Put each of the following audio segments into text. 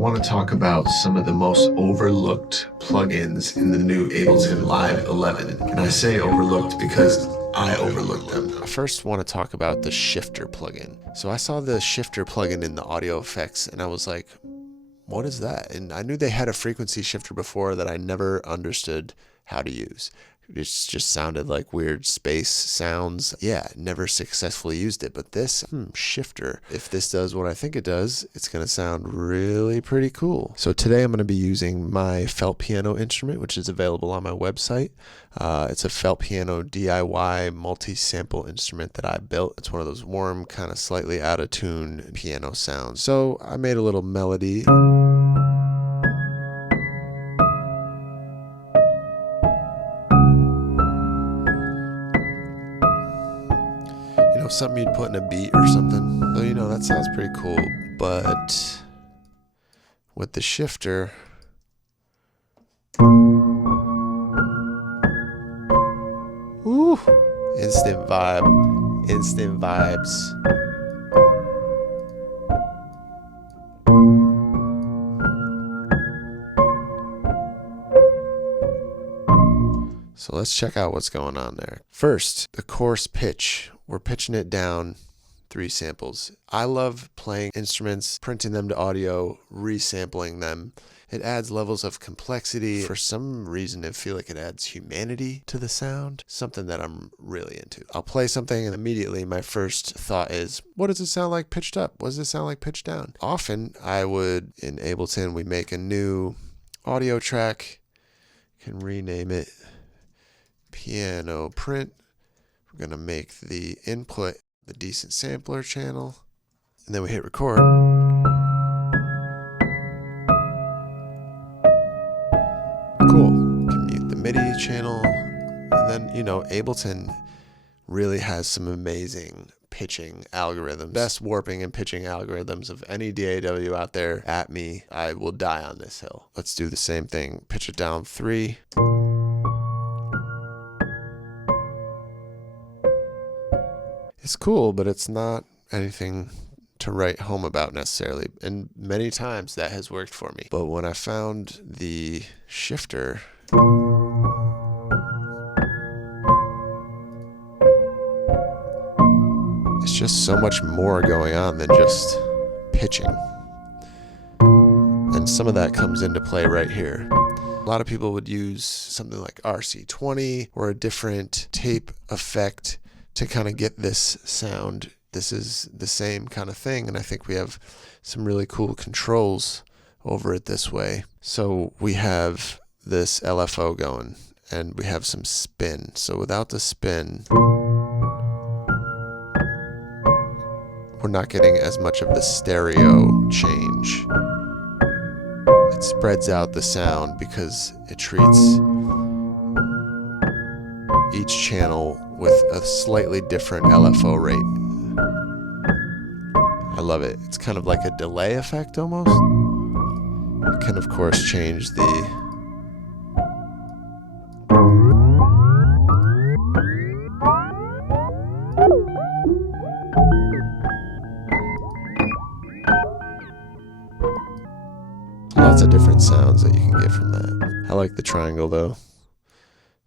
want to talk about some of the most overlooked plugins in the new Ableton Live 11. And I say overlooked because I overlooked them. I first want to talk about the shifter plugin. So I saw the shifter plugin in the audio effects and I was like, what is that? And I knew they had a frequency shifter before that I never understood how to use. It just sounded like weird space sounds. Yeah, never successfully used it. But this shifter, if this does what I think it does, it's going to sound really pretty cool. So today I'm going to be using my felt piano instrument, which is available on my website. It's a felt piano DIY multi-sample instrument that I built. It's one of those warm, kind of slightly out of tune piano sounds. So I made a little melody. Something you'd put in a beat or something. So, that sounds pretty cool. But with the shifter, ooh, instant vibe, instant vibes. So let's check out what's going on there. First, the coarse pitch. We're pitching it down 3 samples. I love playing instruments, printing them to audio, resampling them. It adds levels of complexity. For some reason, I feel like it adds humanity to the sound, something that I'm really into. I'll play something and immediately my first thought is, what does it sound like pitched up? What does it sound like pitched down? Often I would, in Ableton, we make a new audio track, can rename it piano print. We're going to make the input the decent sampler channel, and then we hit record. Cool. Can mute the MIDI channel. And then, Ableton really has some amazing pitching algorithms. Best warping and pitching algorithms of any DAW out there. At me, I will die on this hill. Let's do the same thing. Pitch it down 3. It's cool, but it's not anything to write home about necessarily. And many times that has worked for me. But when I found the shifter, it's just so much more going on than just pitching. And some of that comes into play right here. A lot of people would use something like RC20 or a different tape effect to kind of get this sound. This is the same kind of thing, and I think we have some really cool controls over it this way. So we have this LFO going, and we have some spin. So without the spin, we're not getting as much of the stereo change. It spreads out the sound because it treats each channel with a slightly different LFO rate. I love it. It's kind of like a delay effect almost. You can of course change the lots of different sounds that you can get from that. I like the triangle though.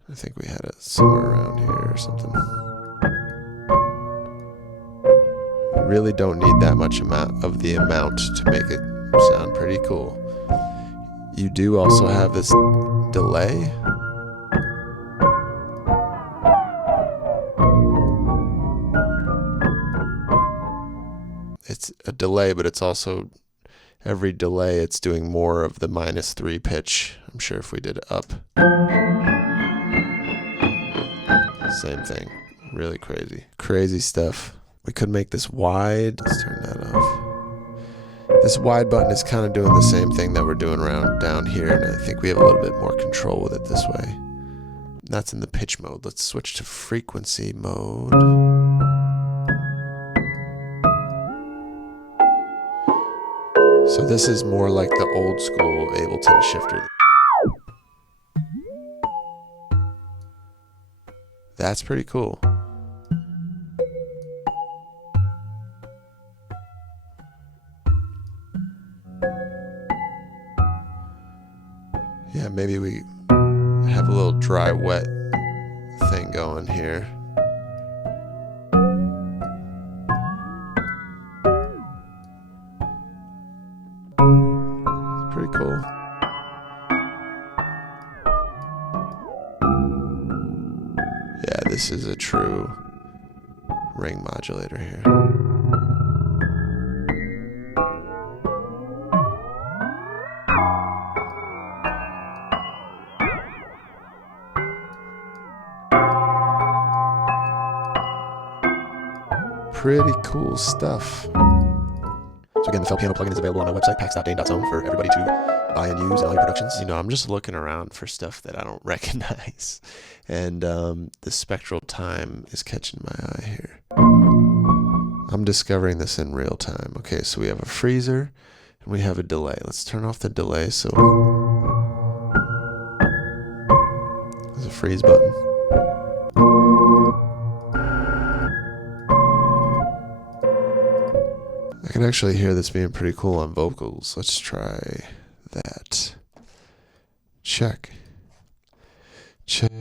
I think we had it somewhere around here or something. You really don't need that much amount to make it sound pretty cool. You do also have this delay. It's a delay, but it's also every delay it's doing more of the -3 pitch. I'm sure if we did it up. Same thing. Really crazy. Crazy stuff. We could make this wide. Let's turn that off. This wide button is kind of doing the same thing that we're doing around down here, and I think we have a little bit more control with it this way. That's in the pitch mode. Let's switch to frequency mode. So this is more like the old school Ableton shifter. That's pretty cool. Yeah, maybe we have a little dry wet thing going here. It's pretty cool. Yeah, this is a true ring modulator here. Pretty cool stuff. So again, the felt piano plugin is available on my website, pax.dane.zone, for everybody to buy and use in all your productions. You know, I'm just looking around for stuff that I don't recognize. And the spectral time is catching my eye here. I'm discovering this in real time. Okay, so we have a freezer and we have a delay. Let's turn off the delay. So there's a freeze button. I can actually hear this being pretty cool on vocals. Let's try that. Check. Check. I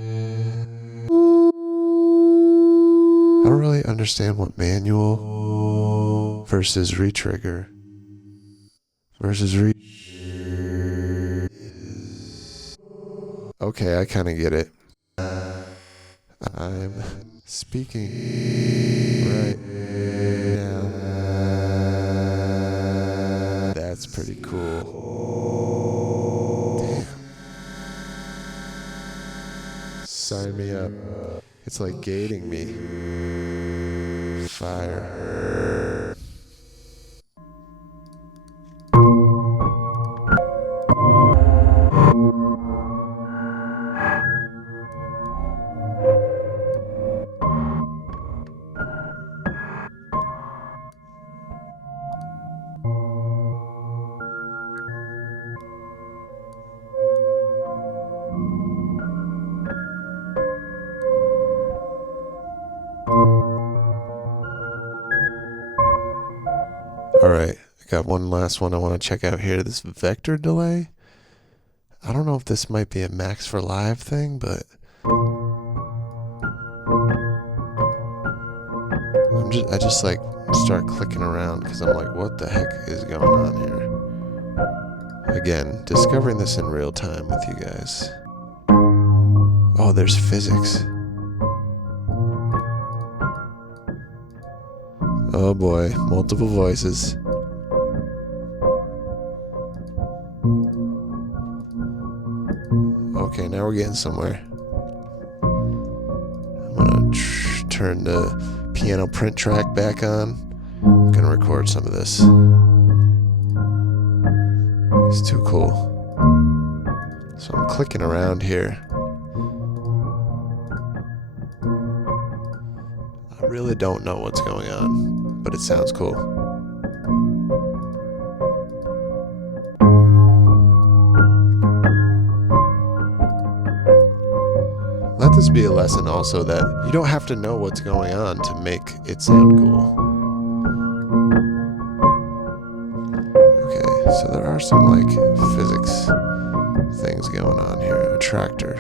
don't really understand what manual versus retrigger versus Okay, I kind of get it. I'm speaking right now. That's pretty cool. Damn. Sign me up. It's like gating me. Fire. Alright, I got one last one I want to check out here. This vector delay. I don't know if this might be a Max for Live thing, but I just like start clicking around because I'm like, what the heck is going on here? Again, discovering this in real time with you guys. Oh, there's physics. Oh boy, multiple voices. Okay, now we're getting somewhere. I'm gonna turn the piano print track back on. I'm gonna record some of this. It's too cool. So I'm clicking around here. I really don't know what's going on, but it sounds cool. Let this be a lesson also that you don't have to know what's going on to make it sound cool. Okay, so there are some like physics things going on here. A tractor.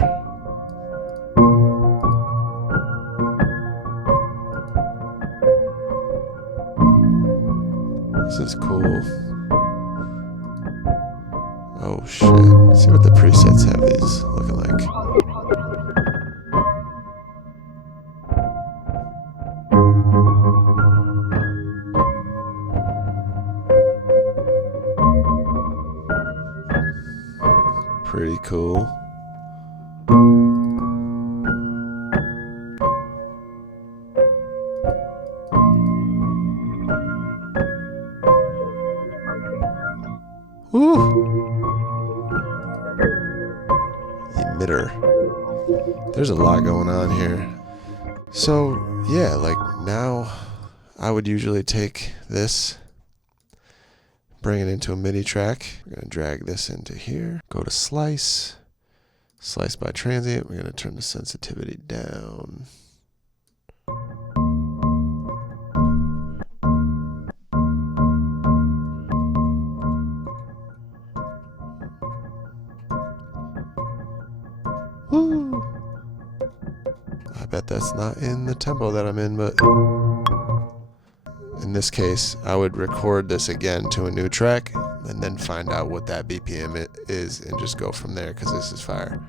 This is cool. Oh shit. Let's see what the presets have these looking like. Pretty cool. Woo! Emitter. There's a lot going on here. So, yeah, like now I would usually take this, bring it into a MIDI track. We're going to drag this into here. Go to slice. Slice by transient. We're going to turn the sensitivity down. bet that's not in the tempo that I'm in, but in this case, I would record this again to a new track and then find out what that BPM is and just go from there, because this is fire.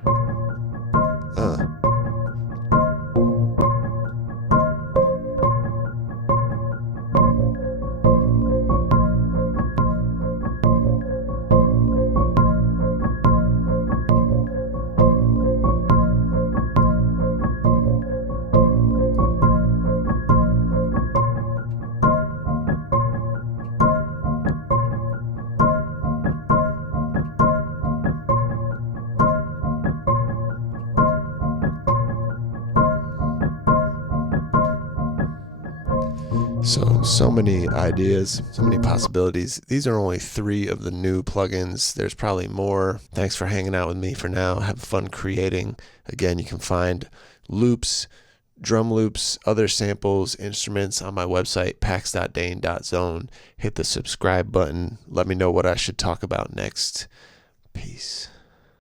So many ideas, so many possibilities. These are only 3 of the new plugins. There's probably more. Thanks for hanging out with me for now. Have fun creating. Again, you can find loops, drum loops, other samples, instruments on my website, pax.dane.zone. Hit the subscribe button. Let me know what I should talk about next. Peace.